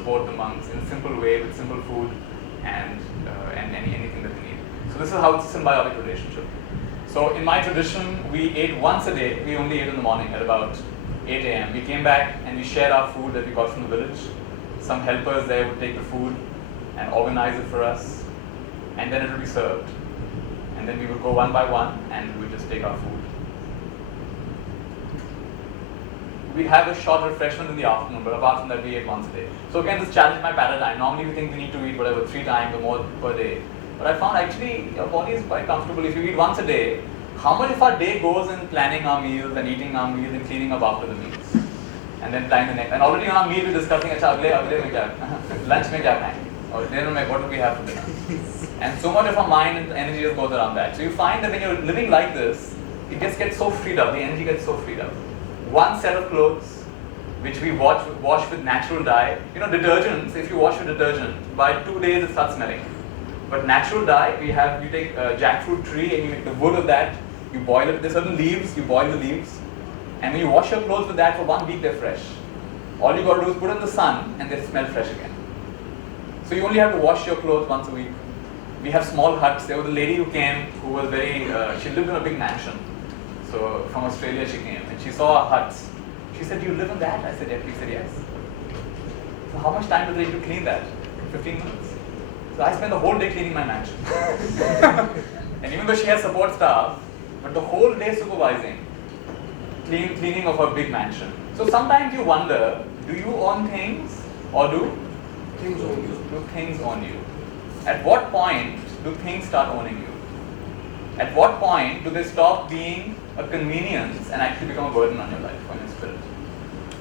support the monks in a simple way with simple food and anything that they need. So this is how it's a symbiotic relationship. So in my tradition, we ate once a day. We only ate in the morning at about 8 a.m. We came back and we shared our food that we got from the village. Some helpers there would take the food and organize it for us, and then it would be served. And then we would go one by one and we would just take our food. We'd have a short refreshment in the afternoon, but apart from that, we ate once a day. So again, this challenged my paradigm. Normally we think we need to eat whatever 3 times or more per day. But I found actually your body is quite comfortable. If you eat once a day, how much of our day goes in planning our meals and eating our meals and cleaning up after the meals? And then planning the next. And already on our meal we're discussing, lunch mein kya khayenge? Or dinner mein, what do we have for dinner? And so much of our mind and energy just goes around that. So you find that when you're living like this, it just gets so freed up, the energy gets so freed up. One set of clothes, which we wash with natural dye. You know, detergents, if you wash with detergent, by 2 days it starts smelling. But natural dye, you take a jackfruit tree and you make the wood of that, you boil it, there's certain leaves, you boil the leaves, and when you wash your clothes with that for 1 week, they're fresh. All you got to do is put it in the sun and they smell fresh again. So you only have to wash your clothes once a week. We have small huts. There was a lady who came who was she lived in a big mansion. So from Australia she came and she saw our huts. She said, "Do you live in that?" I said, "Yeah." She said, "Yes." So how much time do they need to clean that? 15 minutes. So I spend the whole day cleaning my mansion. And even though she has support staff, but the whole day supervising, cleaning of her big mansion. So sometimes you wonder, do you own things or do Things own you. Do things own you? At what point do things start owning you? At what point do they stop being a convenience and actually become a burden on your life, on your spirit?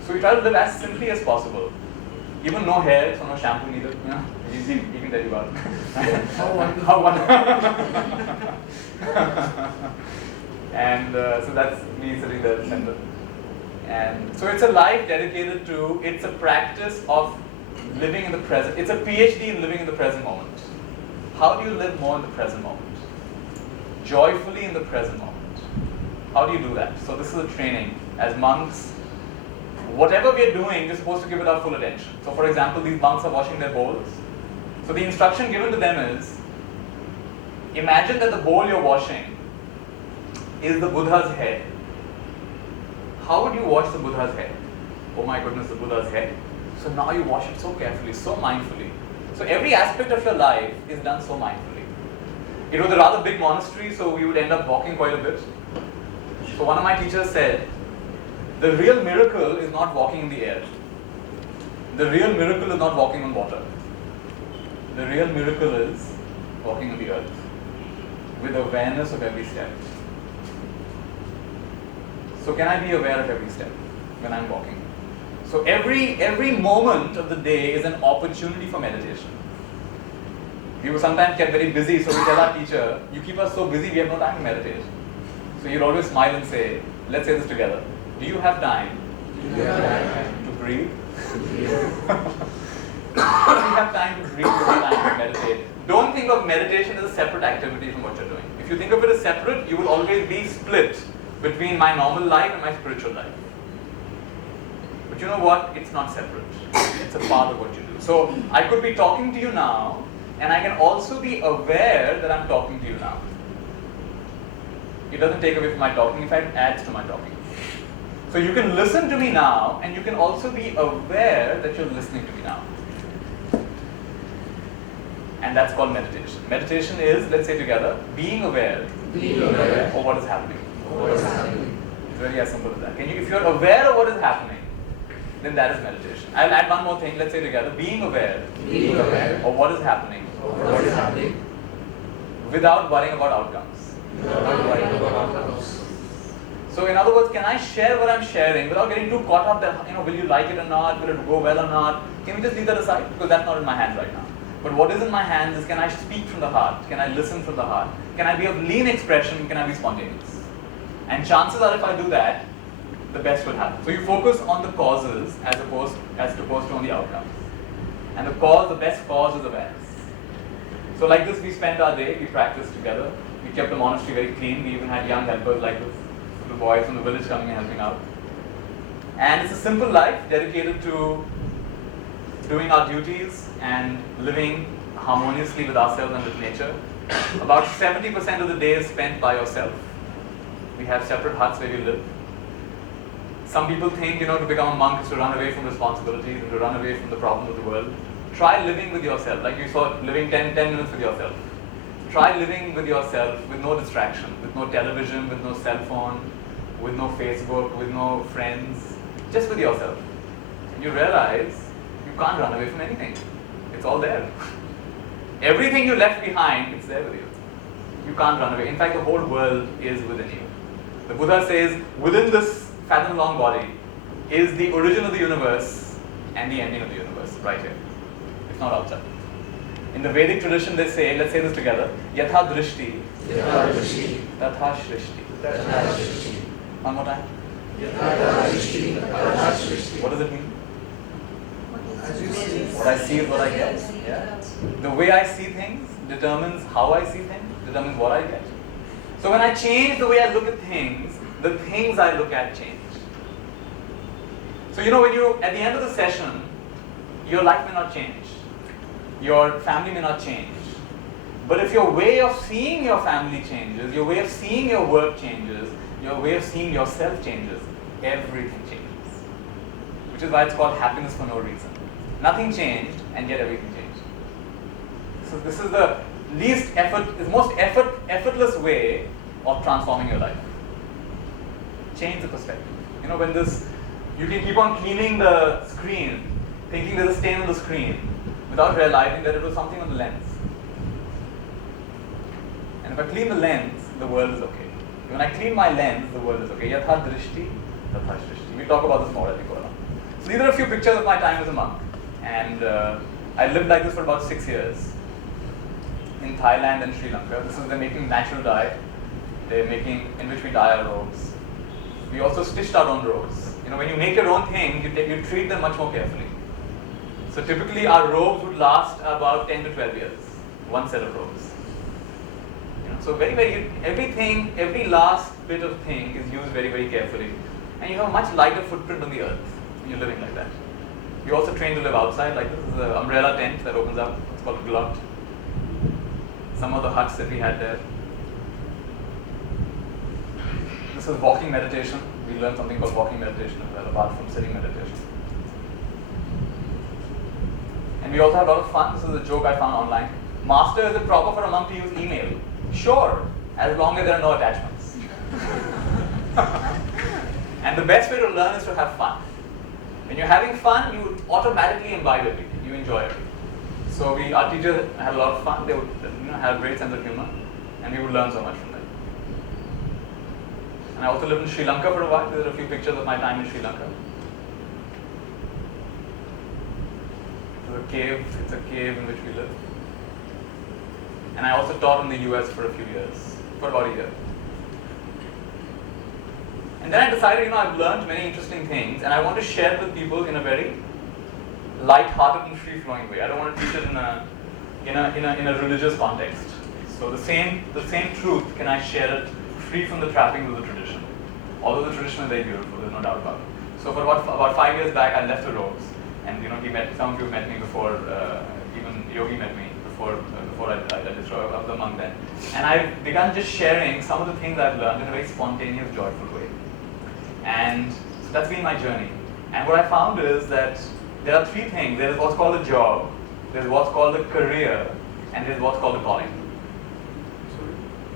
So we try to live as simply as possible. Even no hair, so no shampoo neither. You know, you can tell you about it. How wonderful. And so that's me sitting there at the center. And so it's a life dedicated to, it's a practice of living in the present. It's a PhD in living in the present moment. How do you live more in the present moment? Joyfully in the present moment. How do you do that? So this is a training. As monks, whatever we are doing, we're supposed to give it our full attention. So for example, these monks are washing their bowls. So the instruction given to them is, imagine that the bowl you're washing is the Buddha's head. How would you wash the Buddha's head? Oh my goodness, the Buddha's head. So now you wash it so carefully, so mindfully. So every aspect of your life is done so mindfully. It was a rather big monastery, so we would end up walking quite a bit. So one of my teachers said, the real miracle is not walking in the air. The real miracle is not walking on water. The real miracle is walking on the earth with awareness of every step. So can I be aware of every step when I'm walking? So every moment of the day is an opportunity for meditation. We were sometimes kept very busy, so we tell our teacher, you keep us so busy, we have no time to meditate. So you'd always smile and say, let's say this together. Do you have time to breathe? Do you have time to breathe? Do you have time to meditate? Don't think of meditation as a separate activity from what you're doing. If you think of it as separate, you will always be split between my normal life and my spiritual life. But you know what? It's not separate. It's a part of what you do. So I could be talking to you now, and I can also be aware that I'm talking to you now. It doesn't take away from my talking, in fact, it adds to my talking. So you can listen to me now, and you can also be aware that you're listening to me now. And that's called meditation. Meditation is, let's say together, being aware of what is happening. It's very as simple as that. If you're aware of what is happening, then that is meditation. I'll add one more thing, let's say together, being aware of what is happening, without worrying about outcomes. So in other words, can I share what I'm sharing without getting too caught up that, will you like it or not, will it go well or not? Can we just leave that aside? Because that's not in my hands right now. But what is in my hands is, can I speak from the heart? Can I listen from the heart? Can I be of lean expression? Can I be spontaneous? And chances are if I do that, the best will happen. So you focus on the causes as opposed to on the outcomes. And the best cause is awareness. So like this, we spent our day, we practiced together. We kept the monastery very clean. We even had young helpers like this, the boys from the village coming and helping out. And it's a simple life dedicated to doing our duties and living harmoniously with ourselves and with nature. About 70% of the day is spent by yourself. We have separate huts where we live. Some people think, to become a monk is to run away from responsibilities and to run away from the problems of the world. Try living with yourself, like you saw, living 10 minutes with yourself. Try living with yourself with no distraction, with no television, with no cell phone, with no Facebook, with no friends, just with yourself. And you realize you can't run away from anything. It's all there. Everything you left behind, it's there with you. You can't run away. In fact, the whole world is within you. The Buddha says, within this fathom-long body is the origin of the universe and the ending of the universe, right here. It's not outside. In the Vedic tradition, they say, let's say this together, Yatha Drishti, Tatha Shrishti. One more time. What does it mean? What I see is what I get. Yeah. The way I see things determines how I see things, determines what I get. So when I change the way I look at things, the things I look at change. So when you, at the end of the session, your life may not change. Your family may not change. But if your way of seeing your family changes, your way of seeing your work changes, your way of seeing yourself changes, everything changes. Which is why it's called happiness for no reason. Nothing changed, and yet everything changed. So this is the most effortless way of transforming your life. Change the perspective. When you can keep on cleaning the screen, thinking there's a stain on the screen, without realizing that it was something on the lens. And if I clean the lens, the world is okay. When I clean my lens, the world is okay. Yatha Drishti, Tatha Shrishti. We'll talk about this more as we go along. So these are a few pictures of my time as a monk. And I lived like this for about 6 years in Thailand and Sri Lanka. This is they're making natural dye. They're making in which we dye our robes. We also stitched our own robes. When you make your own things, you treat them much more carefully. So typically our robes would last about 10 to 12 years. One set of robes. So everything, every last bit of thing is used very, very carefully. And you have a much lighter footprint on the earth when you're living like that. You also train to live outside, like this is an umbrella tent that opens up. It's called a glot. Some of the huts that we had there. This is walking meditation. We learned something called walking meditation as well, apart from sitting meditation. And we also have a lot of fun. This is a joke I found online. Master, is it proper for a monk to use email? Sure, as long as there are no attachments. And the best way to learn is to have fun. When you're having fun, you automatically imbibe everything. You enjoy everything. So our teachers had a lot of fun. They would have a great sense of humor, and we would learn so much from them. And I also lived in Sri Lanka for a while. There are a few pictures of my time in Sri Lanka. It's a cave in which we live. And I also taught in the US for a few years, for about a year. And then I decided, I've learned many interesting things, and I want to share it with people in a very light-hearted and free-flowing way. I don't want to teach it in a religious context. So the same truth, can I share it free from the trappings of the tradition? Although the tradition is very beautiful, there's no doubt about it. So for about 5 years back, I left the robes, and some of you met me before, even Yogi met me before I just was the monk then. And I've begun just sharing some of the things I've learned in a very spontaneous, joyful way. And so that's been my journey. And what I found is that there are 3 things. There is what's called a job, there's what's called a career, and there's what's called a calling.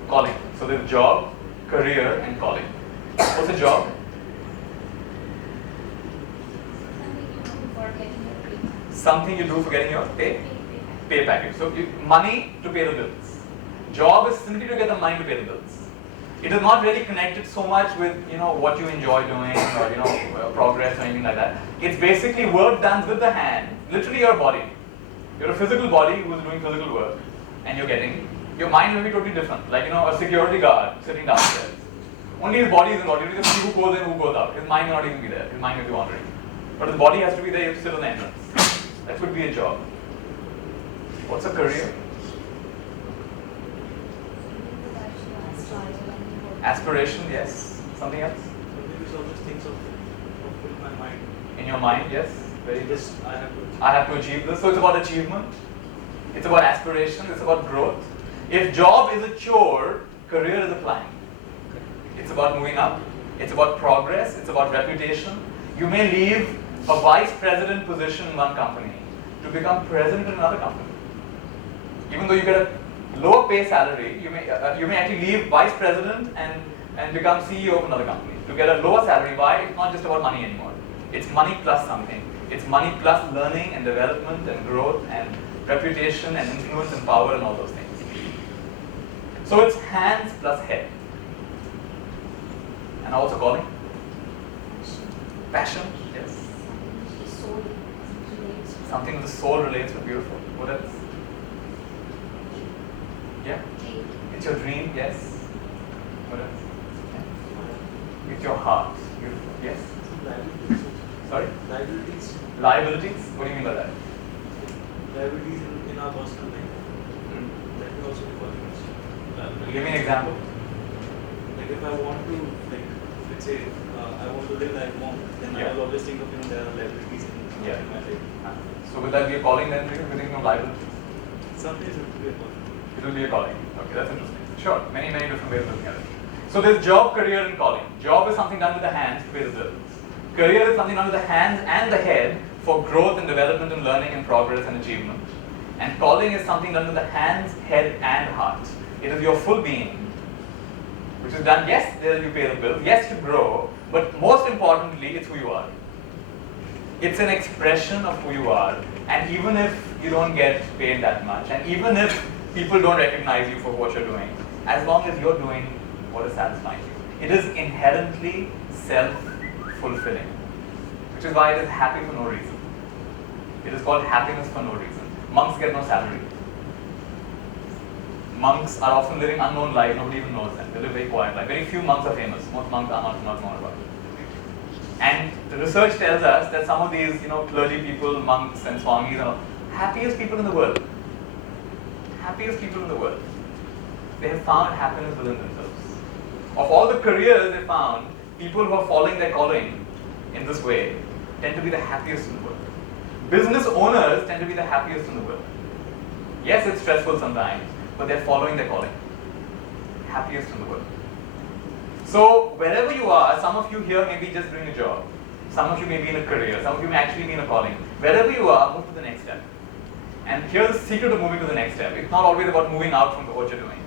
Calling. So there's job, career, and calling. What's a job? Something you do for getting your pay package. So money to pay the bills. Job is simply to get the money to pay the bills. It is not really connected so much with what you enjoy doing or progress or anything like that. It's basically work done with the hand, literally your body. You're a physical body who is doing physical work, and your mind may be totally different. Like a security guard sitting downstairs. Only his body is involved. You just see who goes in, who goes out. His mind may not even be there. His mind may be wandering. But his body has to be there. You have to sit on the entrance. That could be a job. What's a career? Aspiration, yes. Something else? Maybe so just things of my mind. In your mind, yes. Very good. I have to achieve. I have to achieve this. So it's about achievement. It's about aspiration. It's about growth. If job is a chore, career is a climb. It's about moving up. It's about progress. It's about reputation. You may leave a vice president position in one company to become president in another company. Even though you get a lower pay salary, you may actually leave vice president and become CEO of another company to get a lower salary. Why? It's not just about money anymore. It's money plus something. It's money plus learning and development and growth and reputation and influence and power and all those things. So it's hands plus head. And also calling? Passion? Yes. Soul relates. Something with the soul relates to. Beautiful. What else? Yeah? It's your dream? Yes. What else? Yeah. It's your heart. Beautiful. Yes? Liabilities. Sorry? Liabilities. Liabilities? What do you mean by that? Liabilities in our personal life. That will also be calling us. Give me an example. Like if I want to, like, let's say, I want to live like monk, then Yeah. I will always think of, there are liabilities in Yeah. my life. So will that be a calling then for you? Will you think of liabilities? Sometimes it will be a calling. It will be a calling. Okay, that's interesting. Sure, many different ways of looking at it. So there's job, career, and calling. Job is something done with the hands to pay the bills. Career is something done with the hands and the head for growth and development and learning and progress and achievement. And calling is something done with the hands, head, and heart. It is your full being, which is done, yes, there you pay the bills, yes, to grow, but most importantly, it's who you are. It's an expression of who you are, and even if you don't get paid that much, and even if people don't recognize you for what you're doing, as long as you're doing what is satisfying you, it is inherently self-fulfilling, which is why it is happy for no reason. It is called happiness for no reason. Monks get no salary. Monks are often living unknown lives, nobody even knows them. They live very quiet life. Very few monks are famous. Most monks are not known about. And the research tells us that some of these, clergy people, monks and swamis are happiest people in the world. Happiest people in the world. They have found happiness within themselves. Of all the careers they found, people who are following their calling in this way tend to be the happiest in the world. Business owners tend to be the happiest in the world. Yes, it's stressful sometimes, but they're following their calling. Happiest in the world. So wherever you are, some of you here may be just doing a job. Some of you may be in a career. Some of you may actually be in a calling. Wherever you are, move to the next step. And here's the secret of moving to the next step. It's not always about moving out from what you're doing.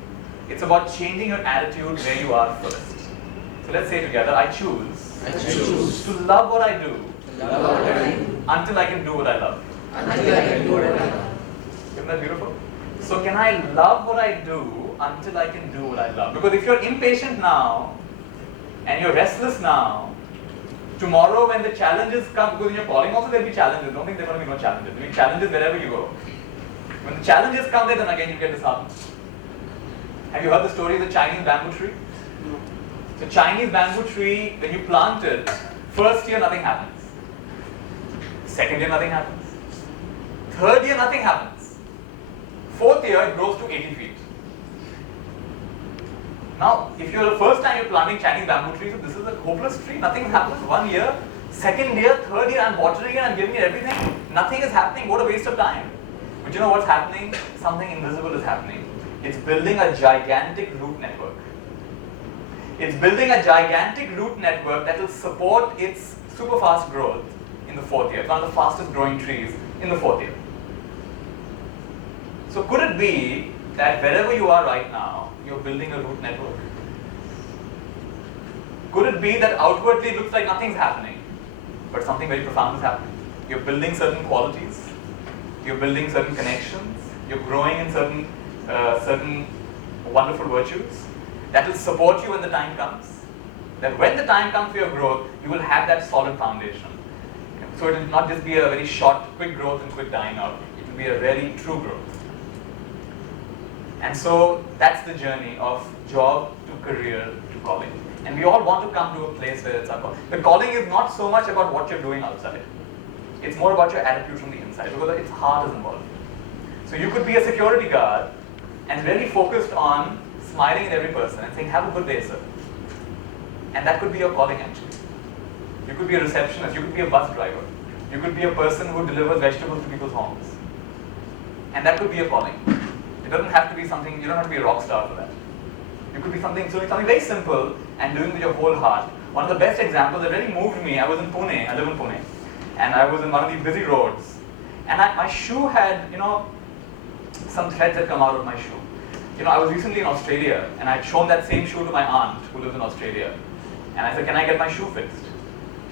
It's about changing your attitude where you are first. So let's say together, I choose to love what I do until I can do what I love. Isn't that beautiful? So can I love what I do until I can do what I love? Because if you're impatient now and you're restless now, tomorrow when the challenges come, because in your calling also there'll be challenges. Don't think there are going to be no challenges. There'll be challenges wherever you go. When the challenges come there, then again you get disheartened. Have you heard the story of the Chinese bamboo tree? No. The Chinese bamboo tree, when you plant it, first year nothing happens. Second year nothing happens. Third year nothing happens. Fourth year it grows to 80 feet. Now, if you're the first time you're planting Chinese bamboo trees, so this is a hopeless tree, nothing happens. 1 year, second year, third year, I'm watering it, I'm giving it everything. Nothing is happening. What a waste of time. But you know what's happening? Something invisible is happening. It's building a gigantic root network. It's building a gigantic root network that will support its super fast growth in the fourth year. It's one of the fastest growing trees in the fourth year. So could it be that wherever you are right now, you're building a root network? Could it be that outwardly it looks like nothing's happening, but something very profound is happening? You're building certain qualities, you're building certain connections, you're growing in certain wonderful virtues that will support you when the time comes. That when the time comes for your growth, you will have that solid foundation. So it will not just be a very short, quick growth and quick dying out. It will be a very true growth. And so that's the journey of job to career to calling. And we all want to come to a place where it's our calling. The calling is not so much about what you're doing outside. It's more about your attitude from the inside, because its heart is involved. So you could be a security guard and really focused on smiling at every person and saying, have a good day, sir. And that could be your calling actually. You could be a receptionist, you could be a bus driver. You could be a person who delivers vegetables to people's homes. And that could be a calling. It doesn't have to be something, you don't have to be a rock star for that. You could be something very simple and doing with your whole heart. One of the best examples that really moved me, I was in Pune, I live in Pune, and I was in one of these busy roads. And my shoe had, some threads had come out of my shoe. I was recently in Australia, and I'd shown that same shoe to my aunt who lives in Australia. And I said, can I get my shoe fixed?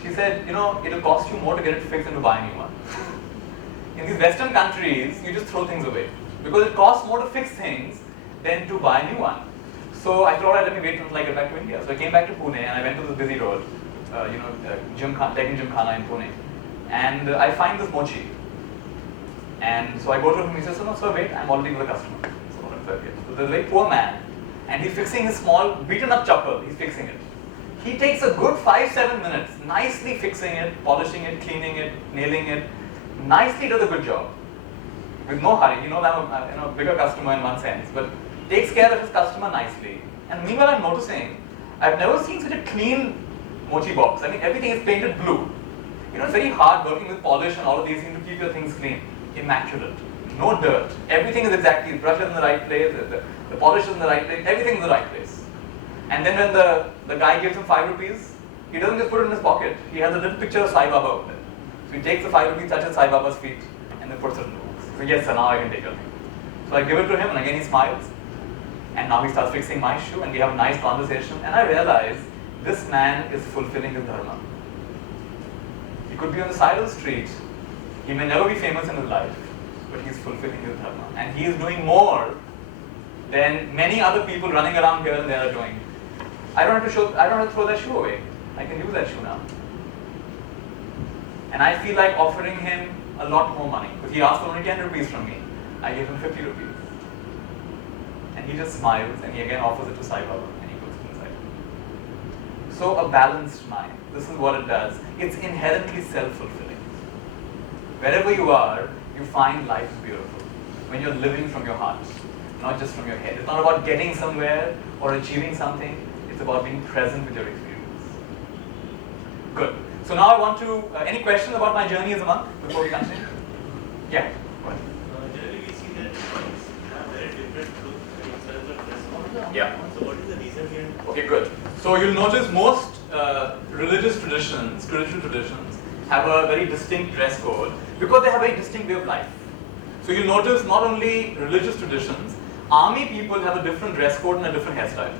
She said, it'll cost you more to get it fixed than to buy a new one. In these Western countries, you just throw things away. Because it costs more to fix things than to buy a new one. So I thought, let me wait until I get back to India. So I came back to Pune and I went to this busy road, taking Gymkhana in Pune. And I find this mochi. And so I go to him and he says, no, sir, wait, I'm already with a customer. So there's a very poor man. And he's fixing his small, beaten up chapel. He's fixing it. He takes a good 5-7 minutes, nicely fixing it, polishing it, cleaning it, nailing it. Nicely does a good job. With no hurry. I'm a bigger customer in one sense, but takes care of his customer nicely. And meanwhile, I'm noticing, I've never seen such a clean mochi box. I mean, everything is painted blue. It's very hard working with polish and all of these things to keep your things clean. Immaculate. No dirt. Everything is exactly, the brush is in the right place, the polish is in the right place, everything is in the right place. And then when the guy gives him 5 rupees, he doesn't just put it in his pocket. He has a little picture of Sai Baba over there. So he takes the 5 rupees, touches Sai Baba's feet, and then puts it in the box. So yes, sir, now I can take your thing. So I give it to him, and again he smiles. And now he starts fixing my shoe, and we have a nice conversation. And I realize this man is fulfilling his dharma. He could be on the side of the street. He may never be famous in his life, but he's fulfilling his dharma. And he is doing more than many other people running around here and there are doing. I don't have to throw that shoe away. I can use that shoe now. And I feel like offering him a lot more money. Because he asked for only 10 rupees from me. I gave him 50 rupees. And he just smiles and he again offers it to Sai Baba and he puts it inside. So a balanced mind. This is what it does. It's inherently self-fulfilling. Wherever you are, you find life beautiful. When you're living from your heart, not just from your head. It's not about getting somewhere or achieving something. It's about being present with your experience. Good. So now I want to, any questions about my journey as a monk before we continue? Yeah, go ahead. Generally we see that monks have very different look in terms of dress code. Yeah. So what is the reason behind? Okay, good. So you'll notice most religious traditions, spiritual traditions, have a very distinct dress code because they have a very distinct way of life. So you'll notice not only religious traditions, army people have a different dress code and a different hairstyle.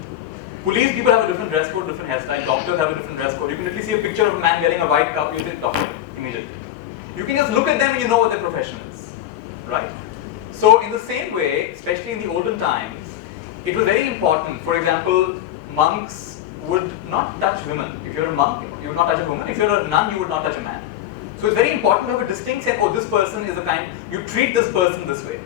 Police people have a different dress code, different hairstyle. Doctors have a different dress code. You can literally see a picture of a man wearing a white cap, you say doctor immediately. You can just look at them and you know what their profession is, right? So in the same way, especially in the olden times, it was very important. For example, monks would not touch women. If you're a monk, you would not touch a woman. If you're a nun, you would not touch a man. So it's very important to have a distinct sense. Oh, this person is a kind. You treat this person this way.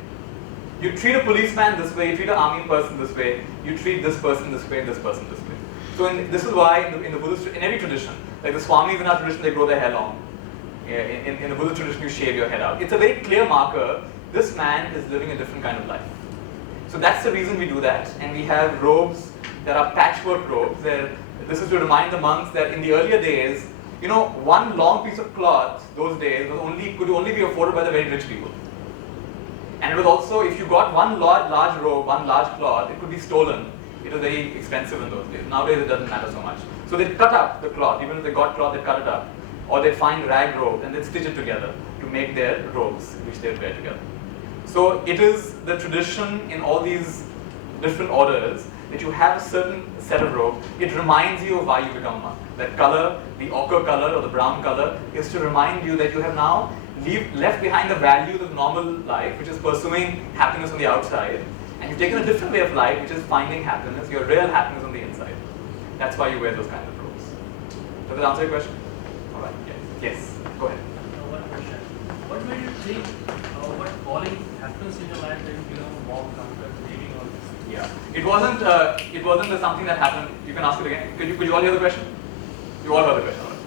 You treat a policeman this way, you treat an army person this way, you treat this person this way, and this person this way. So this is why in the Buddhist, in every tradition, like the Swamis in our tradition, they grow their hair long. In the Buddhist tradition, you shave your head out. It's a very clear marker, this man is living a different kind of life. So that's the reason we do that. And we have robes that are patchwork robes. This is to remind the monks that in the earlier days, one long piece of cloth, those days, could only be afforded by the very rich people. And it was also, if you got one large robe, one large cloth, it could be stolen. It was very expensive in those days. Nowadays it doesn't matter so much. So they'd cut up the cloth. Even if they got cloth, they'd cut it up. Or they'd find rag robes and they'd stitch it together to make their robes, which they'd wear together. So it is the tradition in all these different orders that you have a certain set of robes. It reminds you of why you become a monk. That color, the ochre color or the brown color, is to remind you that you have now left behind the values of normal life, which is pursuing happiness on the outside, and you've taken a different way of life, which is finding happiness, your real happiness on the inside. That's why you wear those kind of robes. Does that answer your question? All right. Yes. Go ahead. One question. What made you think what calling happens in your life that you become a monk after reading all this? Yeah. It wasn't something that happened. You can ask it again. Could you all hear the question? You all heard the question. All right.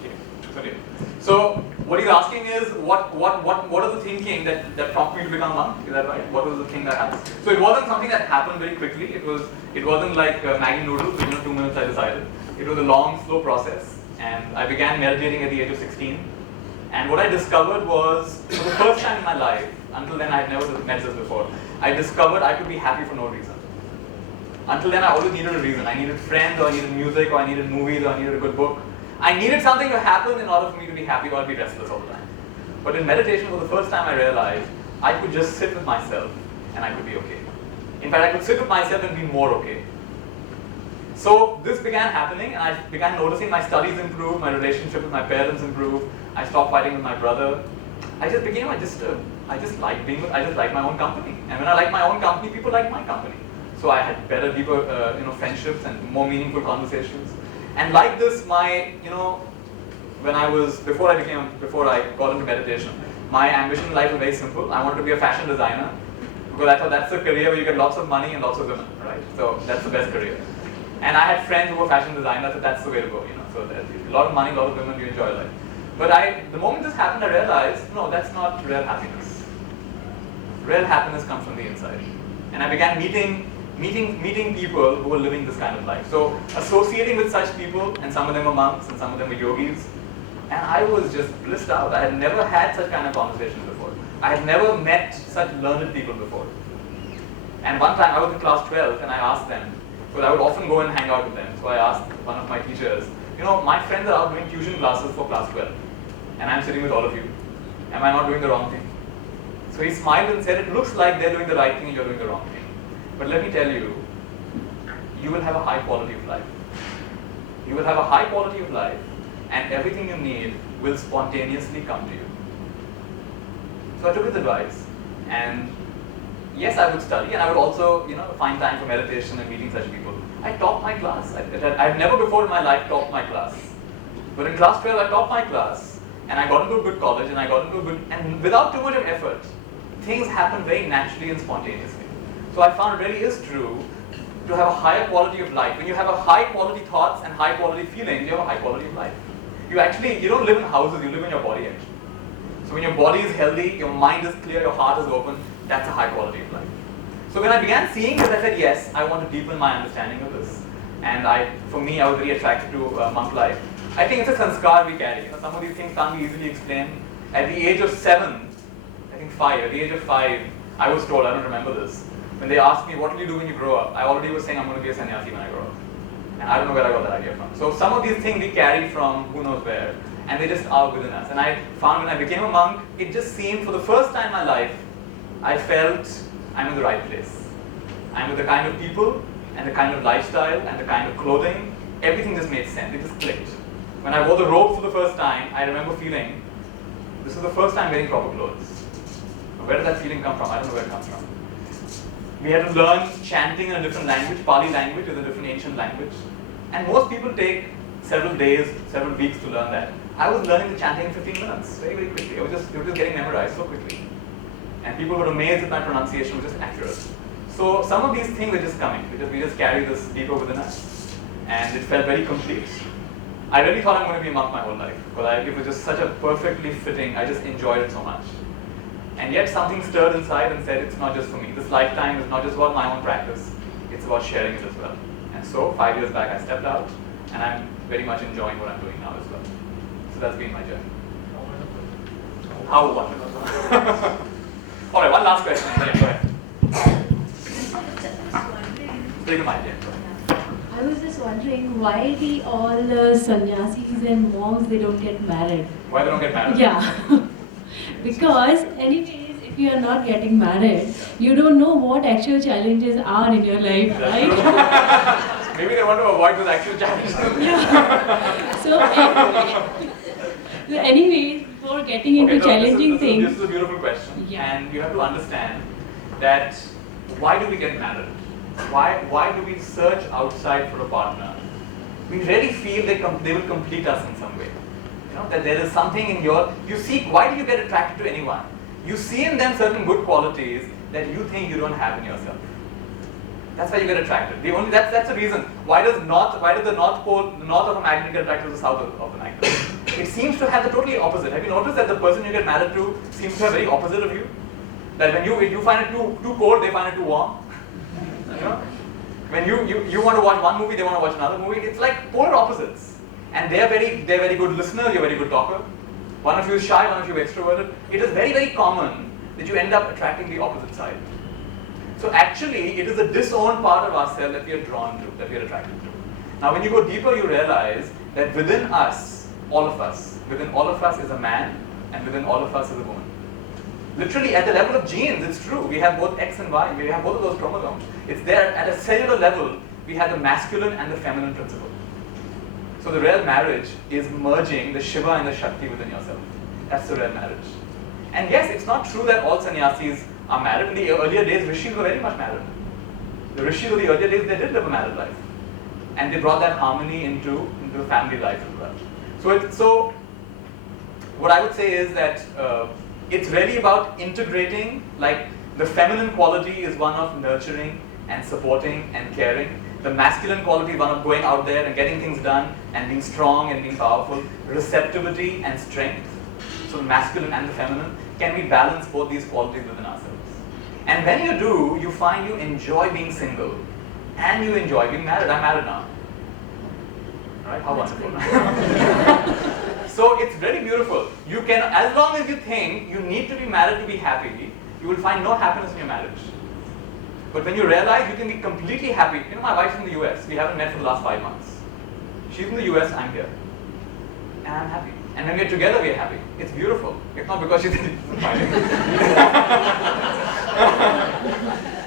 Okay. So what he's asking is what is the thinking that prompted me to become a monk? Is that right? What was the thing that happened? So it wasn't something that happened very quickly. It wasn't like Maggi noodles. 2 minutes I decided. It was a long, slow process. And I began meditating at the age of 16. And what I discovered was, for the first time in my life, until then I had never met this before, I discovered I could be happy for no reason. Until then I always needed a reason. I needed friends, or I needed music, or I needed movies, or I needed a good book. I needed something to happen in order for me to be happy, or I'd be restless all the time. But in meditation, for the first time I realized I could just sit with myself and I could be okay. In fact, I could sit with myself and be more okay. So this began happening, and I began noticing my studies improve, my relationship with my parents improve. I stopped fighting with my brother. I just like my own company. And when I like my own company, people like my company. So I had better, deeper, friendships and more meaningful conversations. And like this, before I got into meditation, my ambition in life was very simple. I wanted to be a fashion designer, because I thought that's a career where you get lots of money and lots of women, right? So that's the best career. And I had friends who were fashion designers, so that's the way to go, So there's a lot of money, a lot of women, you enjoy life. But the moment this happened, I realized, no, that's not real happiness. Real happiness comes from the inside. And I began meeting people who were living this kind of life. So associating with such people, and some of them were monks, and some of them were yogis, and I was just blissed out. I had never had such kind of conversations before. I had never met such learned people before. And one time I was in class 12, and I asked them, because I would often go and hang out with them. So I asked one of my teachers, my friends are out doing tuition classes for class 12, and I'm sitting with all of you. Am I not doing the wrong thing? So he smiled and said, it looks like they're doing the right thing and you're doing the wrong thing. But let me tell you, you will have a high quality of life. You will have a high quality of life, and everything you need will spontaneously come to you. So I took his advice, and yes, I would study, and I would also, find time for meditation and meeting such people. I topped my class. I've never before in my life topped my class. But in class 12, I topped my class, and I got into a good college, and without too much of effort, things happen very naturally and spontaneously. So I found it really is true to have a higher quality of life. When you have a high quality thoughts and high quality feelings, you have a high quality of life. You don't live in houses, you live in your body actually. So when your body is healthy, your mind is clear, your heart is open, that's a high quality of life. So when I began seeing this, I said, yes, I want to deepen my understanding of this. And for me, I was very attracted to monk life. I think it's a sanskar we carry. Some of these things can't be easily explained. At the age of 5, I was told, I don't remember this, when they asked me, what will you do when you grow up? I already was saying I'm going to be a sannyasi when I grow up. And I don't know where I got that idea from. So some of these things we carry from who knows where, and they just are within us. And I found when I became a monk, it just seemed, for the first time in my life, I felt I'm in the right place. I'm with the kind of people, and the kind of lifestyle, and the kind of clothing, everything just made sense, it just clicked. When I wore the robe for the first time, I remember feeling, this is the first time wearing proper clothes. Where did that feeling come from? I don't know where it comes from. We had to learn chanting in a different language. Pali language is a different ancient language. And most people take several days, several weeks to learn that. I was learning the chanting in 15 minutes, very, very quickly. It was just getting memorized so quickly. And people were amazed at my pronunciation, which is accurate. So some of these things are just coming. We just carry this deeper within us. And it felt very complete. I really thought I'm going to be a monk my whole life. Because it was just such a perfectly fitting, I just enjoyed it so much. And yet something stirred inside and said, it's not just for me. This lifetime is not just about my own practice. It's about sharing it as well. And so 5 years back I stepped out, and I'm very much enjoying what I'm doing now as well. So that's been my journey. How wonderful. All right, one last question. Then go ahead. Take a mic, yeah. I was just wondering why all sannyasis and monks, they don't get married. Why they don't get married? Yeah. Because anyways, if you are not getting married, you don't know what actual challenges are in your life, right? Maybe they want to avoid those actual challenges. Yeah. So anyways, before getting into challenging things. This is a beautiful question. Yeah. And you have to understand that why do we get married? Why do we search outside for a partner? We really feel they will complete us in some way. That there is something in you seek, why do you get attracted to anyone? You see in them certain good qualities that you think you don't have in yourself. That's why you get attracted. That's the reason. Why does the north of a magnet get attracted to the south of the magnet? It seems to have the totally opposite. Have you noticed that the person you get married to seems to have very opposite of you? That when you find it too cold, they find it too warm. When you want to watch one movie, they want to watch another movie. It's like polar opposites. And they're very good listeners, you're a very good talker. One of you is shy, one of you is extroverted. It is very, very common that you end up attracting the opposite side. So actually, it is the disowned part of ourselves that we are drawn to, that we are attracted to. Now when you go deeper, you realize that within us, within all of us is a man, and within all of us is a woman. Literally at the level of genes, it's true. We have both X and Y. We have both of those chromosomes. It's there at a cellular level. We have the masculine and the feminine principle. So the real marriage is merging the Shiva and the Shakti within yourself. That's the real marriage. And yes, it's not true that all sannyasis are married. In the earlier days, rishis were very much married. The rishis of the earlier days, they did live a married life. And they brought that harmony into family life as well. So what I would say is that it's really about integrating, like the feminine quality is one of nurturing and supporting and caring. The masculine quality is one of going out there and getting things done and being strong and being powerful. Receptivity and strength. So the masculine and the feminine. Can we balance both these qualities within ourselves? And when you do, you find you enjoy being single and you enjoy being married. I'm married now. Right? How wonderful. So it's very beautiful. You can, as long as you think you need to be married to be happy, you will find no happiness in your marriage. But when you realize you can be completely happy, you know, my wife's in the US. We haven't met for the last 5 months. She's in the US, I'm here. And I'm happy. And when we're together, we're happy. It's beautiful. It's not because she's smiling.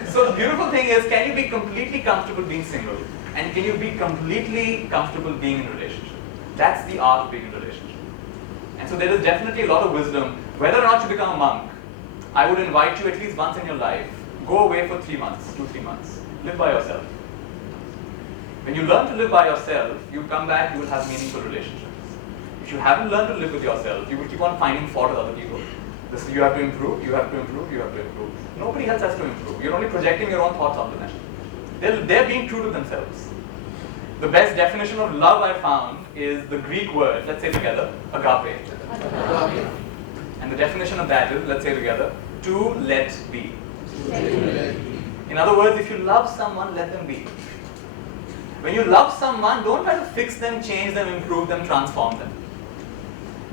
So the beautiful thing is, can you be completely comfortable being single? And can you be completely comfortable being in a relationship? That's the art of being in a relationship. And so there is definitely a lot of wisdom. Whether or not you become a monk, I would invite you at least once in your life, go away for 3 months, 2-3 months. Live by yourself. When you learn to live by yourself, you come back, you will have meaningful relationships. If you haven't learned to live with yourself, you will keep on finding fault with other people. This, you have to improve, you have to improve, you have to improve. Nobody else has to improve. You're only projecting your own thoughts onto them. They're being true to themselves. The best definition of love I found is the Greek word, let's say together, agape. Agape. And the definition of that is, let's say together, to let be. In other words, if you love someone, let them be. When you love someone, don't try to fix them, change them, improve them, transform them.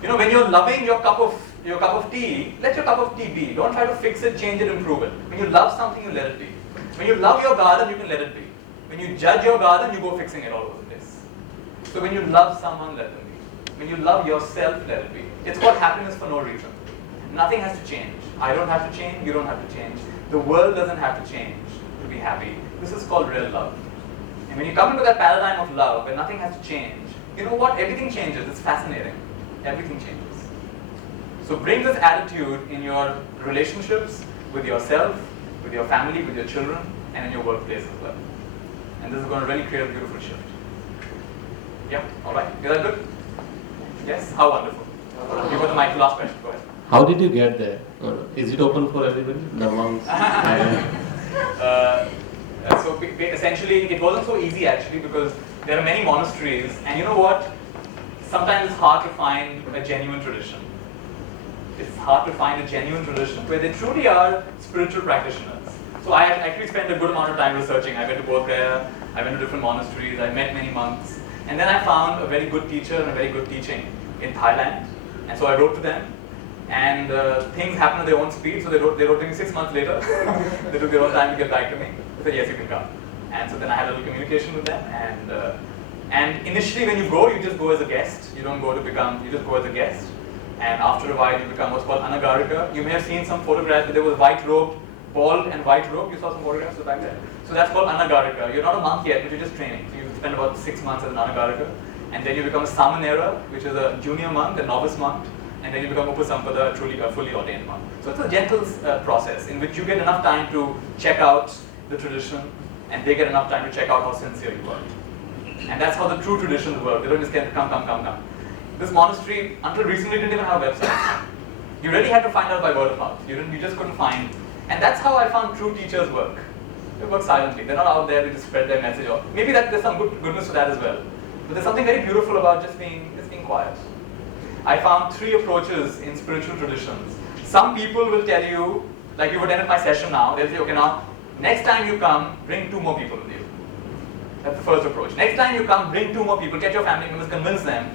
You know, when you're loving your cup of tea, let your cup of tea be. Don't try to fix it, change it, improve it. When you love something, you let it be. When you love your garden, you can let it be. When you judge your garden, you go fixing it all over the place. So when you love someone, let them be. When you love yourself, let it be. It's called happiness for no reason. Nothing has to change. I don't have to change, you don't have to change. The world doesn't have to change to be happy. This is called real love. And when you come into that paradigm of love, where nothing has to change, you know what? Everything changes. It's fascinating. Everything changes. So bring this attitude in your relationships with yourself, with your family, with your children, and in your workplace as well. And this is going to really create a beautiful shift. Yeah, all right. Is that good? Yes? How wonderful. You got the mic. Last question. Go ahead. How did you get there? Is it open for everybody? The monks? So essentially, it wasn't so easy actually, because there are many monasteries, and you know what? Sometimes it's hard to find a genuine tradition. It's hard to find a genuine tradition where they truly are spiritual practitioners. So I actually spent a good amount of time researching. I went to Bodh Gaya, I went to different monasteries, I met many monks, and then I found a very good teacher and a very good teaching in Thailand. And so I wrote to them, and things happened at their own speed. So they wrote to me 6 months later. They took their own time to get back to me. They said, yes, you can come. And so then I had a little communication with them. And initially when you go, you just go as a guest. You don't go to become, you just go as a guest. And after a while, you become what's called anagarika. You may have seen some photographs where there was white robe, bald and white robe. You saw some photographs back there. So that's called anagarika. You're not a monk yet, but you're just training. So you spend about 6 months as an anagarika. And then you become a samanera, which is a junior monk, a novice monk. And then you become upasampada, truly a fully ordained monk. So it's a gentle process in which you get enough time to check out the tradition, and they get enough time to check out how sincere you are. And that's how the true traditions work. They don't just get come. This monastery, until recently, didn't even have a website. You really had to find out by word of mouth. You just couldn't find. And that's how I found true teachers work. They work silently. They're not out there to just spread their message. Or maybe there's some goodness to that as well. But there's something very beautiful about just being quiet. I found 3 approaches in spiritual traditions. Some people will tell you, like you attended my session now, they'll say, okay, now, next time you come, bring 2 more people with you. That's the first approach. Next time you come, bring 2 more people, get your family members, convince them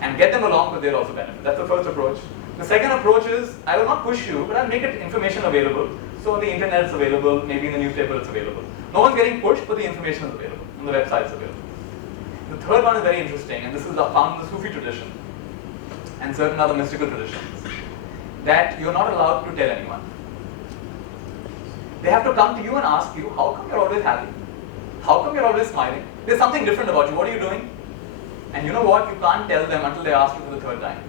and get them along, but they'll also benefit. That's the first approach. The second approach is, I will not push you, but I'll make it information available. So on the internet it's available, maybe in the newspaper it's available. No one's getting pushed, but the information is available, and the website is available. The third one is very interesting, and this is found in the Sufi tradition and certain other mystical traditions, that you're not allowed to tell anyone. They have to come to you and ask you, how come you're always happy? How come you're always smiling? There's something different about you. What are you doing? And you know what? You can't tell them until they ask you for the third time.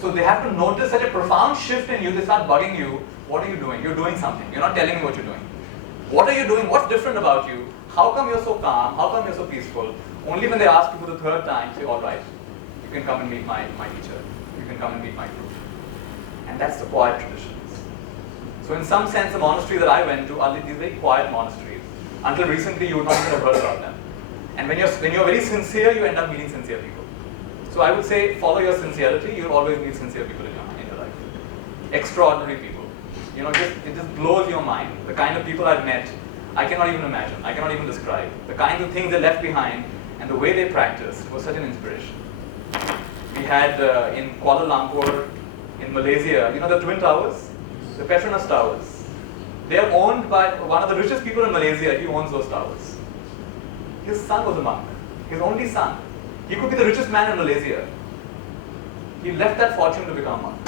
So they have to notice such a profound shift in you. They start bugging you. What are you doing? You're doing something. You're not telling me what you're doing. What are you doing? What's different about you? How come you're so calm? How come you're so peaceful? Only when they ask you for the third time, say, all right, you can come and meet my teacher. You can come and meet my group. And that's the quiet traditions. So in some sense, the monastery that I went to are these very quiet monasteries. Until recently, you would not even have heard about them. And when you're very sincere, you end up meeting sincere people. So I would say, follow your sincerity. You'll always meet sincere people in your life. Extraordinary people. You know, it just blows your mind. The kind of people I've met, I cannot even imagine. I cannot even describe. The kinds of things they left behind and the way they practiced was such an inspiration. We had in Kuala Lumpur, in Malaysia, you know the Twin Towers? The Petronas Towers. They are owned by one of the richest people in Malaysia. He owns those towers. His son was a monk. His only son. He could be the richest man in Malaysia. He left that fortune to become a monk.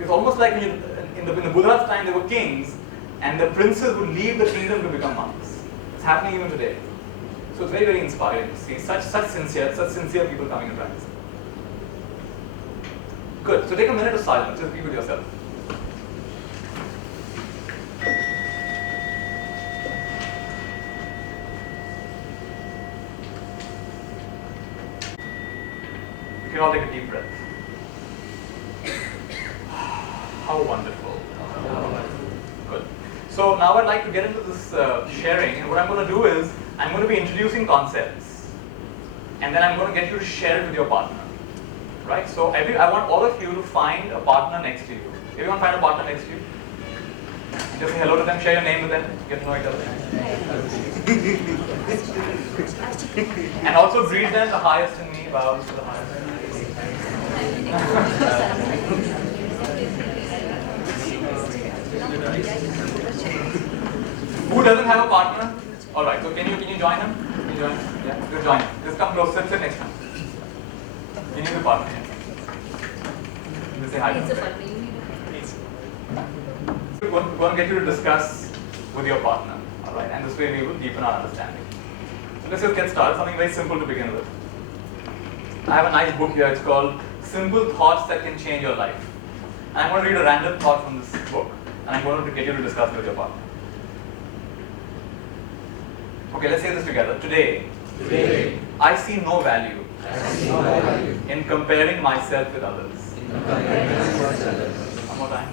It's almost like in the Buddha's time, there were kings, and the princes would leave the kingdom to become monks. It's happening even today. So it's very, very inspiring to see such sincere people coming and practicing. Good. So take a minute of silence. Just be with yourself. You can all take a deep breath. How wonderful. Good. So now I'd like to get into this sharing, and what I'm going to do is I'm going to be introducing concepts, and then I'm going to get you to share it with your partner. Right? So I want all of you to find a partner next to you. Everyone find a partner next to you? Just say hello to them, share your name with them, get to know each other. And also greet them, the highest in me bows to the highest in me. Who doesn't have a partner? Alright, so can you join him? Can you join him? Yeah, you join him. Just come close, sit next to him. You need a partner. Say hi. We're going to get you to discuss with your partner, all right? And this way we will deepen our understanding. So let's just get started. Something very simple to begin with. I have a nice book here. It's called Simple Thoughts That Can Change Your Life. And I'm going to read a random thought from this book, and I'm going to get you to discuss it with your partner. Okay, let's say this together. Today, I see no value in comparing myself with others. One more time.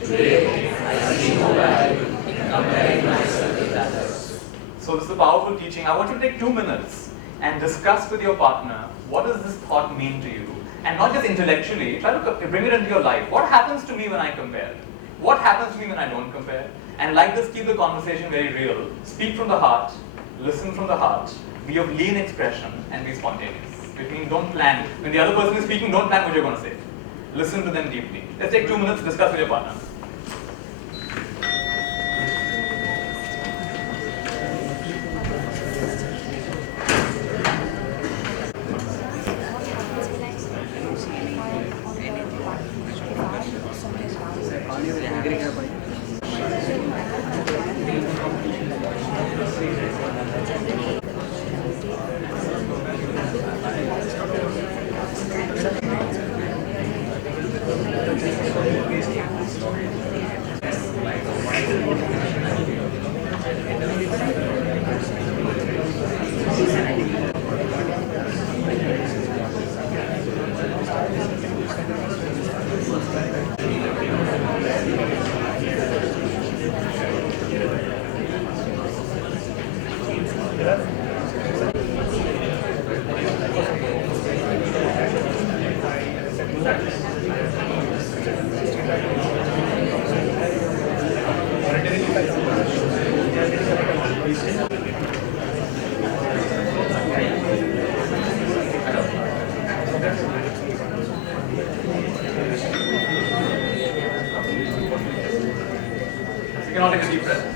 Today, I see no value in comparing myself with others. So this is a powerful teaching. I want you to take 2 minutes and discuss with your partner, what does this thought mean to you? And not just intellectually, try to bring it into your life. What happens to me when I compare? What happens to me when I don't compare? And like this, keep the conversation very real. Speak from the heart, listen from the heart, be of lean expression, and be spontaneous. Which means don't plan. When the other person is speaking, don't plan what you're going to say. Listen to them deeply. Let's take 2 minutes to discuss with your partner. can all take a deep breath.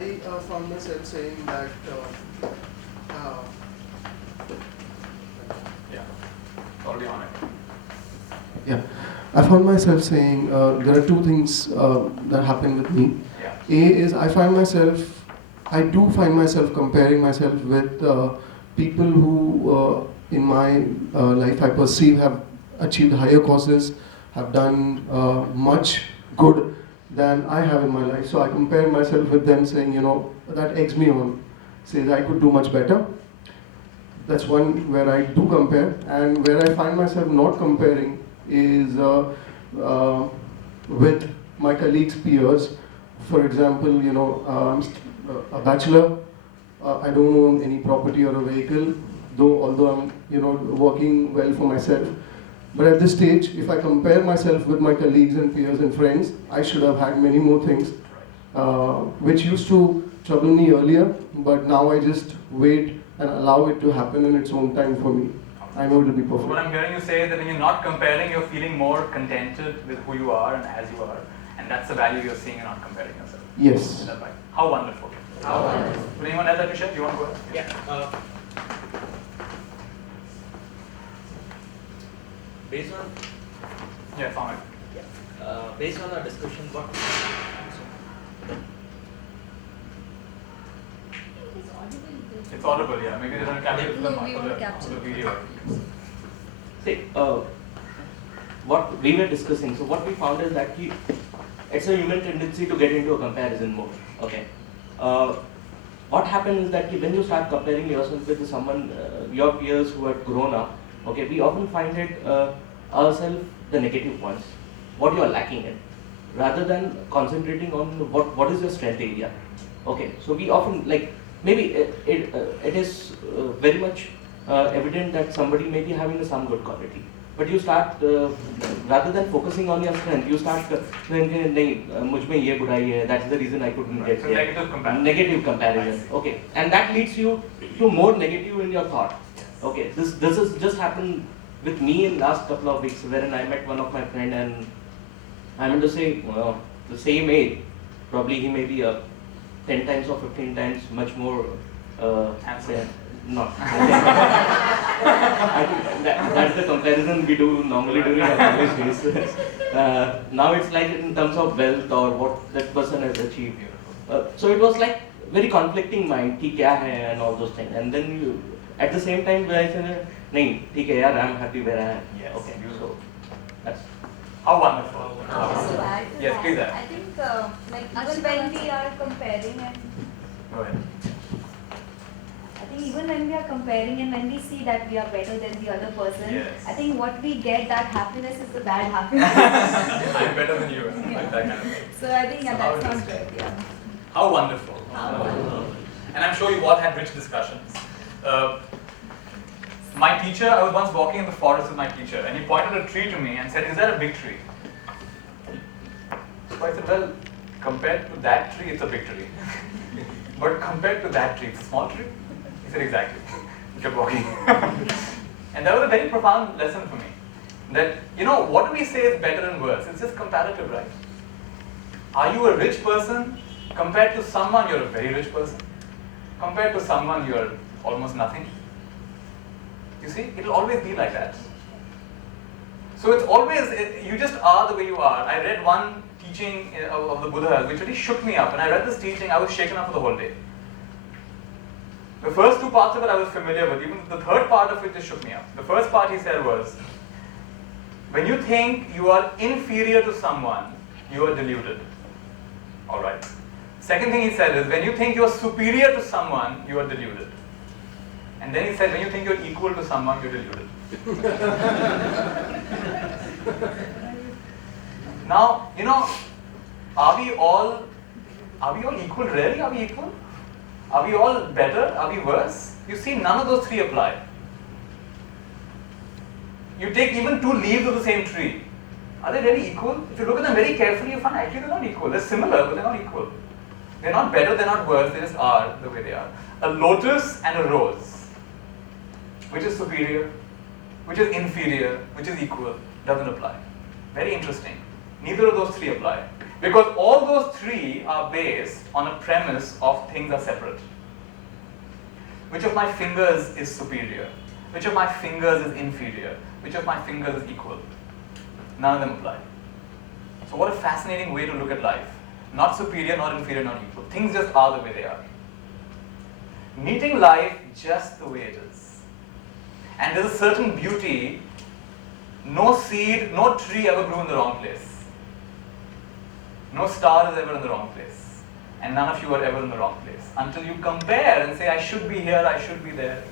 I found myself saying that Yeah. Already on it. yeah, I found myself saying there are two things that happen with me. Yeah. A is I do find myself comparing myself with people who in my life I perceive have achieved higher causes, have done much good than I have in my life. So I compare myself with them, saying, that eggs me on, says I could do much better. That's one where I do compare, and where I find myself not comparing is with my colleagues' peers. For example, I'm a bachelor. I don't own any property or a vehicle, although I'm working well for myself. But at this stage, if I compare myself with my colleagues and peers and friends, I should have had many more things, which used to trouble me earlier, but now I just wait and allow it to happen in its own time for me. I know it will be So perfect. what I'm hearing you say is that when you're not comparing, you're feeling more contented with who you are and as you are, and that's the value you're seeing in not comparing yourself. Yes. Is that right? How wonderful. How wonderful. Would anyone else like to share? You want to go ahead? Yeah. Based on Yeah, found it. based on our discussion, what It's audible, yeah. Maybe they don't capture it No, we won't capture for the it. video. See, what we were discussing, so what we found is that it's a human tendency to get into a comparison mode. Okay. What happens is that when you start comparing yourself with someone, your peers who have grown up, okay, we often find it ourselves the negative points, what you are lacking in, rather than concentrating on what is your strength area. Okay, so we often maybe it is very much evident that somebody may be having some good quality, but you start rather than focusing on your strength, you start thinking, "Nahi, mujh mein ye burai hai, that's the reason I couldn't get So there." negative comparison. Negative comparison. Okay, and that leads you to more negative in your thought. Okay, this has just happened with me in last couple of weeks, wherein I met one of my friend, and I mean to say the same age, probably he may be 10 times or 15 times much more Handsome. not. I think that's the comparison we do normally during our college days. Now it's like in terms of wealth or what that person has achieved. So it was like very conflicting mind, ki kya hai and all those things. And then you, at the same time, I said, nahi, theek hai yaar, I'm happy where I am. Yes. Okay, so that's. How wonderful. So add to Yes, that, please. I think even when we are comparing and Go ahead. I think even when we are comparing and when we see that we are better than the other person, Yes. I think what we get, that happiness is the bad happiness. I'm better than you. Like that kind of thing. So I think So how that's not interesting. good, yeah. How wonderful. And I'm sure you've all had rich discussions. My teacher, I was once walking in the forest with my teacher, and he pointed a tree to me and said, "Is that a big tree?" So I said, "Well, compared to that tree, it's a big tree. But compared to that tree, it's a small tree." He said, "Exactly." He kept walking. And that was a very profound lesson for me. That, what do we say is better and worse? It's just comparative, right? Are you a rich person? Compared to someone, you're a very rich person. Compared to someone, you're almost nothing. You see, it'll always be like that. So it's always, you just are the way you are. I read one teaching of the Buddha which really shook me up. When I read this teaching, I was shaken up for the whole day. The first two parts of it I was familiar with, even the third part of it just shook me up. The first part he said was, when you think you are inferior to someone, you are deluded. Alright. Second thing he said is, when you think you are superior to someone, you are deluded. And then he said, when you think you're equal to someone, you're deluded. Now, are we all equal? Really? Are we equal? Are we all better? Are we worse? You see, none of those three apply. You take even two leaves of the same tree. Are they really equal? If you look at them very carefully, you find actually they're not equal. They're similar, but they're not equal. They're not better, they're not worse, they just are the way they are. A lotus and a rose. Which is superior, which is inferior, which is equal, doesn't apply. Very interesting. Neither of those three apply. Because all those three are based on a premise of things are separate. Which of my fingers is superior? Which of my fingers is inferior? Which of my fingers is equal? None of them apply. So what a fascinating way to look at life. Not superior, not inferior, not equal. Things just are the way they are. Meeting life just the way it is. And there's a certain beauty. No seed, no tree ever grew in the wrong place. No star is ever in the wrong place. And none of you are ever in the wrong place. Until you compare and say, I should be here, I should be there.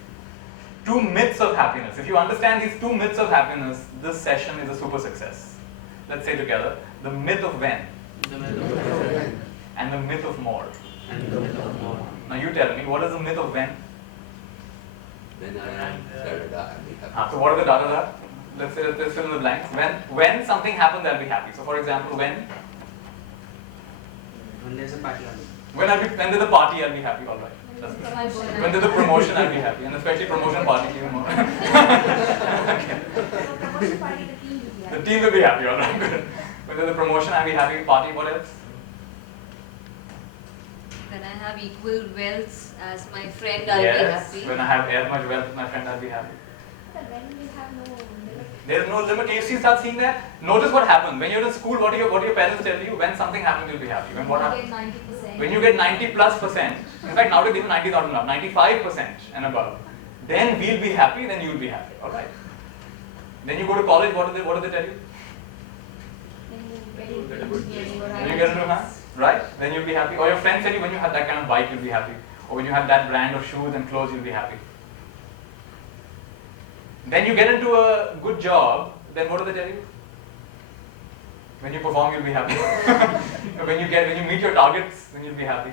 Two myths of happiness. If you understand these two myths of happiness, this session is a super success. Let's say together, the myth of when. The myth of when. And the myth of more. And the myth of more. Now you tell me, what is the myth of when? When I am da-da-da, I'll be happy. So what are the da-da-da? Let's fill in the blanks. When something happens, I'll be happy. So for example, when there's a party. when there's a party, I'll be happy. All right. That's good. When there's a promotion, I'll be happy, and especially promotion party even more. Okay. Promotion party, the team will be happy. The team will be happy. All right. Good. When there's a promotion, I'll be happy. Party. What else? When I have equal wealth as my friend, I'll Yes. be happy. When I have as much wealth as my friend, I'll be happy. But when you have no limit. There's no limit. You start seeing that. Notice what happens when you're in school. What do your parents tell you? When something happens, you'll be happy. When what You happens? get 90%. When you get 90+%, in fact nowadays even 90 is not enough, 95% and above, then we'll be happy, then you'll be happy, alright? Then you go to college, what do they tell you? When you get into engineering or When you get into math, right? Then you'll be happy. Or your friends tell you when you have that kind of bike, you'll be happy. Or when you have that brand of shoes and clothes, you'll be happy. Then you get into a good job, then what do they tell you? When you perform, you'll be happy. when you meet your targets, then you'll be happy.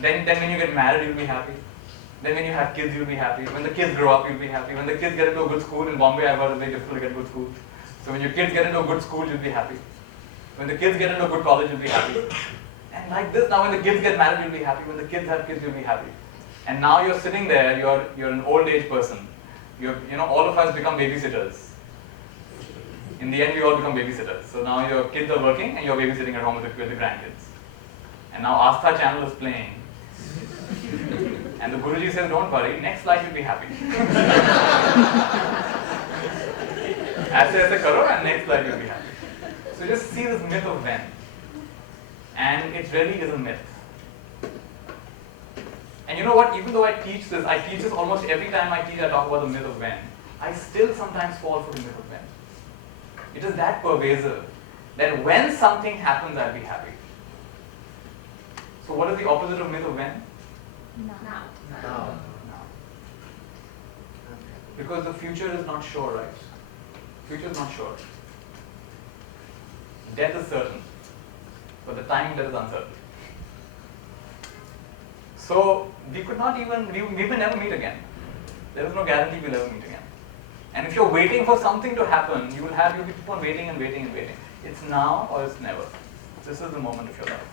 Then when you get married, you'll be happy. Then when you have kids, you'll be happy. When the kids grow up, you'll be happy. When the kids get into a good school in Bombay, I've heard it's very difficult to get good schools. So when your kids get into a good school, you'll be happy. When the kids get into a good college, you'll be happy. And like this, now when the kids get married, you'll be happy. When the kids have kids, you'll be happy. And now you're sitting there, you're an old age person. All of us become babysitters. In the end, we all become babysitters. So now your kids are working and you're babysitting at home with the grandkids. And now Astha channel is playing. And the Guruji says, don't worry, next life you'll be happy. Aise karo and next life you'll be happy. So just see this myth of when. And it really is a myth. And you know what, even though I teach this almost every time I teach, I talk about the myth of when. I still sometimes fall for the myth of when. It is that pervasive that when something happens, I'll be happy. So what is the opposite of myth of when? Now. Now. Because the future is not sure, right? Future is not sure. Death is certain, but the time that is uncertain. So we could not even, we may never meet again. There is no guarantee we'll ever meet again. And if you're waiting for something to happen, you'll keep on waiting and waiting and waiting. It's now or it's never. This is the moment of your life.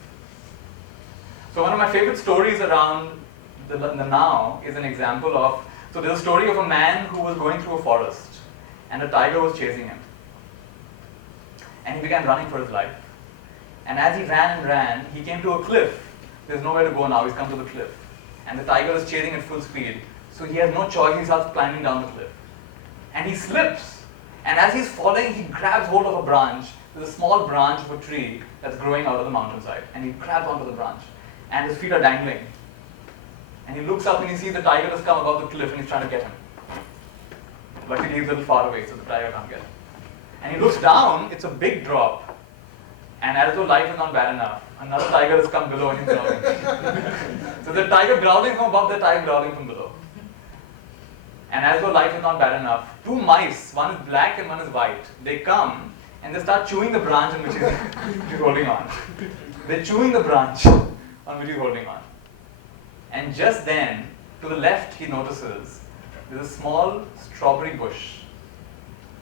So one of my favorite stories around the now is an example of, so there's a story of a man who was going through a forest and a tiger was chasing him. And he began running for his life. And as he ran and ran, he came to a cliff. There's nowhere to go now, he's come to the cliff. And the tiger is chasing at full speed. So he has no choice, he starts climbing down the cliff. And he slips. And as he's falling, he grabs hold of a branch. There's a small branch of a tree that's growing out of the mountainside. And he grabs onto the branch. And his feet are dangling. And he looks up and he sees the tiger has come above the cliff and he's trying to get him. Luckily he's a little far away, so the tiger can't get him. And he looks down, it's a big drop. And as though life is not bad enough, another tiger has come below and he's growling. So the tiger growling from above, the tiger growling from below. And as though life is not bad enough, two mice, one is black and one is white, they come and they start chewing the branch on which he's holding on. They're chewing the branch on which he's holding on. And just then, to the left, he notices there's a small strawberry bush.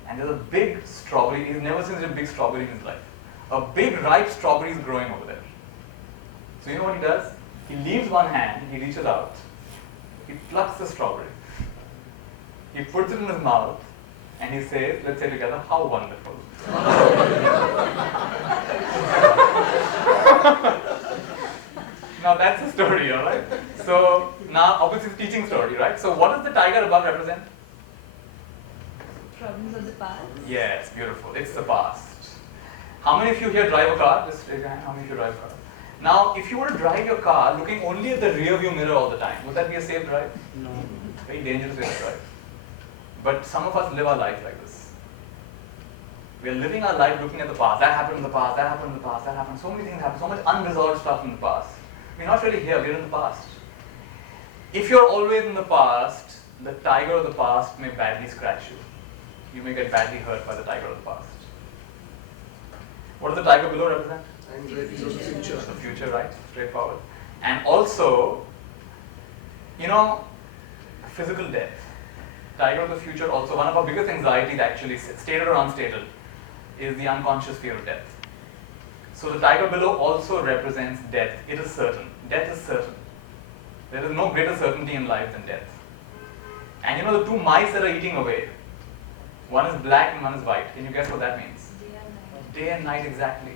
And there's a big strawberry. He's never seen such a big strawberry in his life. A big ripe strawberry is growing over there. So you know what he does? He leaves one hand, he reaches out, he plucks the strawberry. He puts it in his mouth and he says, let's say together, how wonderful. Now that's the story, alright? So now obviously it's a teaching story, right? So what does the tiger above represent? Problems of the past. Yes, beautiful. It's the past. How many of you here drive a car? Just raise your hand. How many of you drive a car? Now, if you were to drive your car looking only at the rear view mirror all the time, would that be a safe drive? No. Very dangerous way to drive. But some of us live our life like this. We are living our life looking at the past. That happened in the past, that happened in the past, that happened. So many things happen, so much unresolved stuff in the past. We're not really here, we're in the past. If you're always in the past, the tiger of the past may badly scratch you. You may get badly hurt by the tiger of the past. What does the tiger below represent? Anxiety of the future. The future, right? Straightforward. And also, you know, physical death. Tiger of the future also, one of our biggest anxieties actually, stated or unstated, is the unconscious fear of death. So the tiger below also represents death. It is certain. Death is certain. There is no greater certainty in life than death. And you know the two mice that are eating away, one is black and one is white. Can you guess what that means? Day and night, exactly.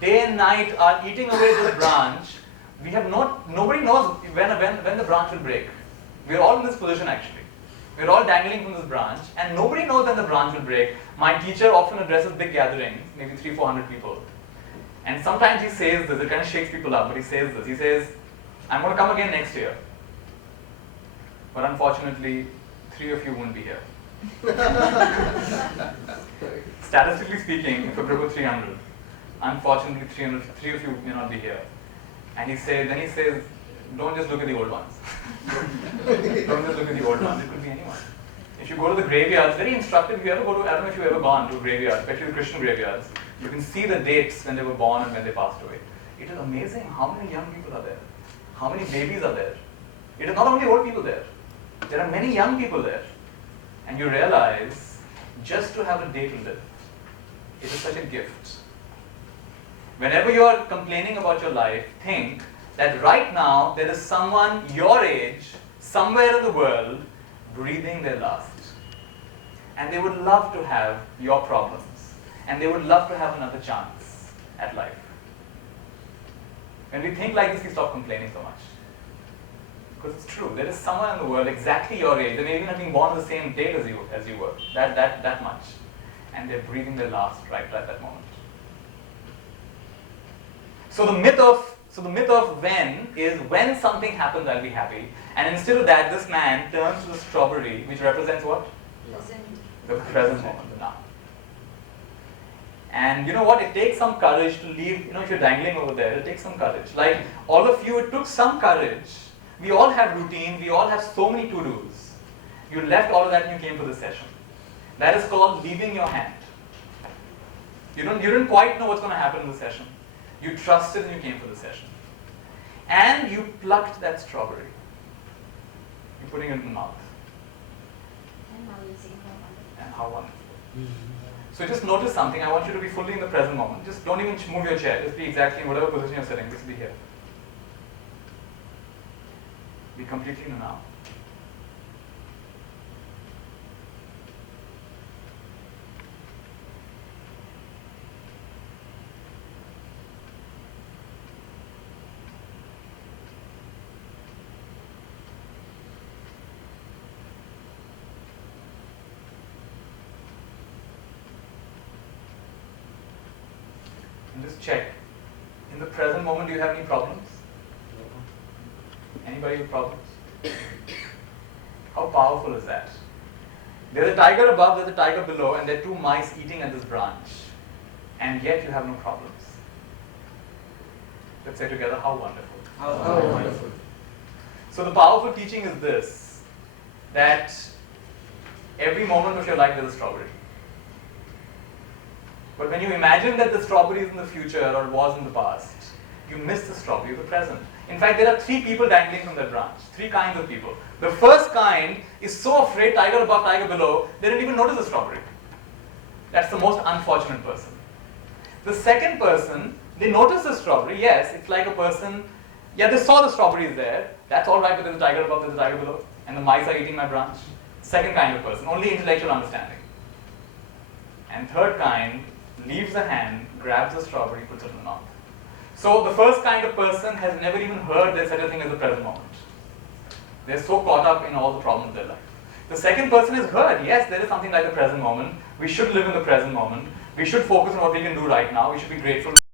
Day and night are eating away this branch. We have nobody knows when the branch will break. We are all in this position actually. We are all dangling from this branch and nobody knows when the branch will break. My teacher often addresses big gatherings, maybe 300-400 people. And sometimes he says this, it kind of shakes people up, but he says this. He says, I'm going to come again next year. But unfortunately, 3 of you won't be here. Statistically speaking, if we go 300, unfortunately 3 of you may not be here. And then he says, don't just look at the old ones. Don't just look at the old ones, it could be anyone. If you go to the graveyards, very instructive, if you ever go to, I don't know if you've ever gone to graveyards, especially the Christian graveyards, you can see the dates when they were born and when they passed away. It is amazing how many young people are there. How many babies are there. It is not only old people there. There are many young people there. And you realize, just to have a day to live, it is such a gift. Whenever you are complaining about your life, think that right now there is someone your age, somewhere in the world, breathing their last. And they would love to have your problems. And they would love to have another chance at life. When we think like this, we stop complaining so much. Because it's true, there is someone in the world exactly your age, they may even have been born on the same date as you were, that much. And they're breathing their last right at that moment. So the myth of when is when something happens, I'll be happy. And instead of that, this man turns to the strawberry, which represents what? Present. The present moment, the now. And you know what? It takes some courage to leave, if you're dangling over there, it takes some courage. Like all of you, it took some courage. We all have routines, we all have so many to-dos. You left all of that and you came for this session. That is called leaving your hand. You didn't quite know what's going to happen in the session. You trusted and you came for the session. And you plucked that strawberry. You're putting it in the mouth. And now you see how wonderful. And how wonderful. So just notice something. I want you to be fully in the present moment. Just don't even move your chair. Just be exactly in whatever position you're sitting. Just be here. Be completely in the now. And just check. In the present moment, do you have any problems? Anybody with problems? How powerful is that? There's a tiger above, there's a tiger below, and there are 2 mice eating at this branch. And yet you have no problems. Let's say together, how wonderful. How wonderful. So the powerful teaching is this, that every moment of your life there's a strawberry. But when you imagine that the strawberry is in the future or was in the past, you miss the strawberry of the present. In fact, there are 3 people dangling from that branch. 3 kinds of people. The first kind is so afraid, tiger above, tiger below, they didn't even notice the strawberry. That's the most unfortunate person. The second person, they notice the strawberry. Yes, it's like a person, yeah, they saw the strawberry is there. That's all right, but there's a tiger above, there's a tiger below. And the mice are eating my branch. Second kind of person, only intellectual understanding. And third kind leaves the hand, grabs a strawberry, puts it in the mouth. So the first kind of person has never even heard there's such a thing as the present moment. They're so caught up in all the problems of their life. The second person has heard, yes, there is something like the present moment. We should live in the present moment. We should focus on what we can do right now. We should be grateful.